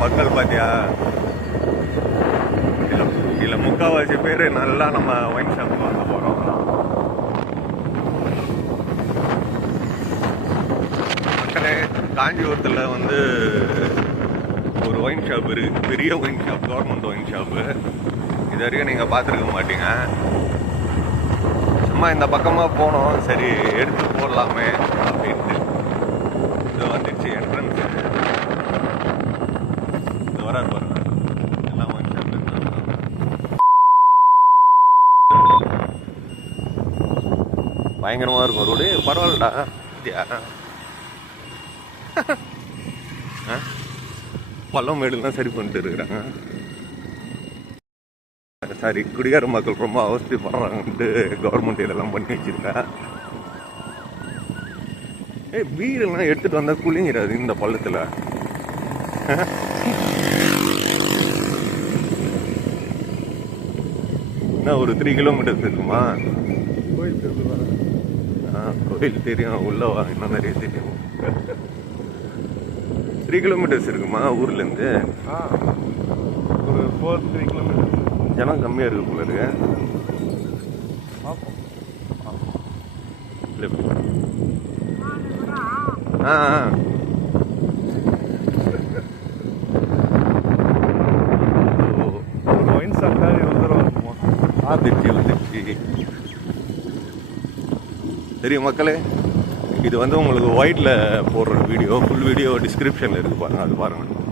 மக்கள் பார்த்தியா இதில் இதில் முக்கால்வாசி பேர் நல்லா நம்ம ஒயின் ஷாப் வாங்க போகிறோம் மக்களே காஞ்சிபுரத்தில் வந்து ஒரு ஒயின் ஷாப் இருக்குது பெரிய wine shop government wine shop இது வரைக்கும் நீங்கள் பார்த்துருக்க மாட்டீங்க. சும்மா இந்த பக்கமாக போனோம். சரி எடுத்து போடலாமே அப்படின்ட்டு. இது வந்துடுச்சு என்ட்ரன்ஸ் வராது பாருங்க. எல்லாம் ஒயின் ஷாப் பயங்கரமாக இருக்கும் ரோடு. பரவாயில்லடா. இந்தியா பள்ளம் மேடுலாம் சரி பண்ணிட்டு இருக்கிறாங்க. சாரி குடிகார மக்கள் ரொம்ப அவஸ்தைப்படுறாங்கன்ட்டு கவர்மெண்ட் இதெல்லாம் பண்ணி வச்சிருக்கா. ஏ வீடெல்லாம் எடுத்துகிட்டு வந்தால் குளிங்கிறாது இந்த பள்ளத்தில். என்ன ஒரு த்ரீ கிலோமீட்டர்ஸ் இருக்குமா? கோயில் ஆ, கோயில் தெரியும். உள்ள வா இன்னும் நிறைய தெரியும் த்ரீ கிலோமீட்டர்ஸ் இருக்குமா ஊர்ல இருந்து? ஆ ஒரு ஃபோர் த்ரீ கிலோமீட்டர் ஜனம் கம்மியா இருக்கு போல இருக்கு. ஆ ஆ. வந்துருச்சு வந்துருச்சு தெரியும் மக்களே இது வந்து உங்களுக்கு ஒயிட்டில் போடுற வீடியோ ஃபுல் வீடியோ டிஸ்கிரிப்ஷனில் இருக்குது பாருங்கள் அது பாருங்கள்